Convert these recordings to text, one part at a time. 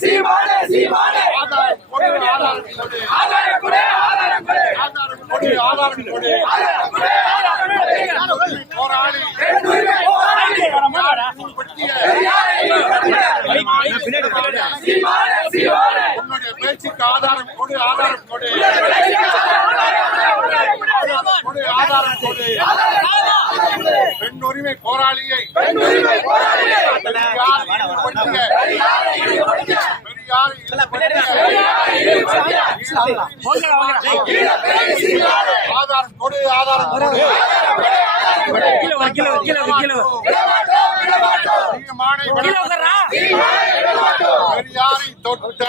சீமானே சீமானே ஆதாரம் கொடு ஆதாரம் கொடு ஆதாரம் கொடு ஆதாரம் கொடு உரிமை போராளி உன்னுடைய பேச்சுக்கு ஆதாரம் கொடு ஆதாரம் கொடு ஆதாரம் கொடு ஆதாரம் கொடு பெண் உரிமை போராளியை ஆதாரம் கொடு ஆதாரம் கொடு. சீமானை பெரியாரை தொட்ட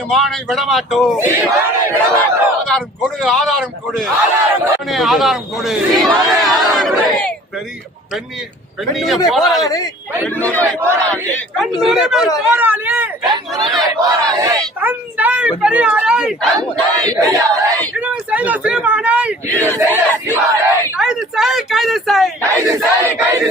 சீமானை விடமாட்டோம். ஆதாரம் கொடு ஆதாரம் கொடு. ஆதாரம் கொடு. பெரிய பெண்ணி பெண்ணிய போராளி. பெண்ணுரிமை போராளி. தந்தை பெரியாரை. இழிவு செய்த சீமானை. கைது செய் கைது செய். கைது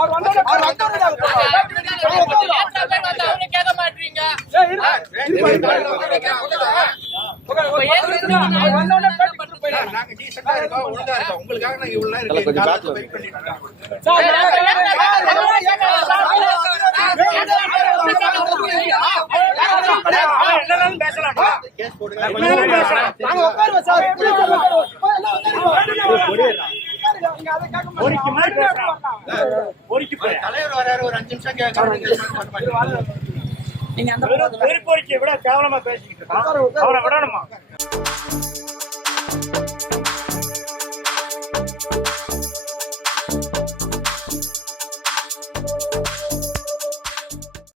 அவர் வந்தோடனே கேட்க மாட்டீங்க அவர் வந்தோடனே பேட்டி கொடுத்து போயிடலாம். நாங்க டீசெண்டா இருக்கோம் ஒழுங்கா இருக்கோம் உங்களுக்காக நாங்க இவ்வளவு நேரம் கொஞ்சம் இருக்கேன். காட்டுல வெயிட் பண்ணிட்டு இருக்கோம் சார், கேஸ் போடுங்க நாங்க உட்காருவோம் சார். இங்க அதை கேட்க மாட்டோம். ஒரு தலைவர் வராரு ஒரு அஞ்சு நிமிஷம் கேட்கறாரு வெறுப்போரிக்கை விட கேவலமா பேசிக்கிட்டு அவரை விடணுமா?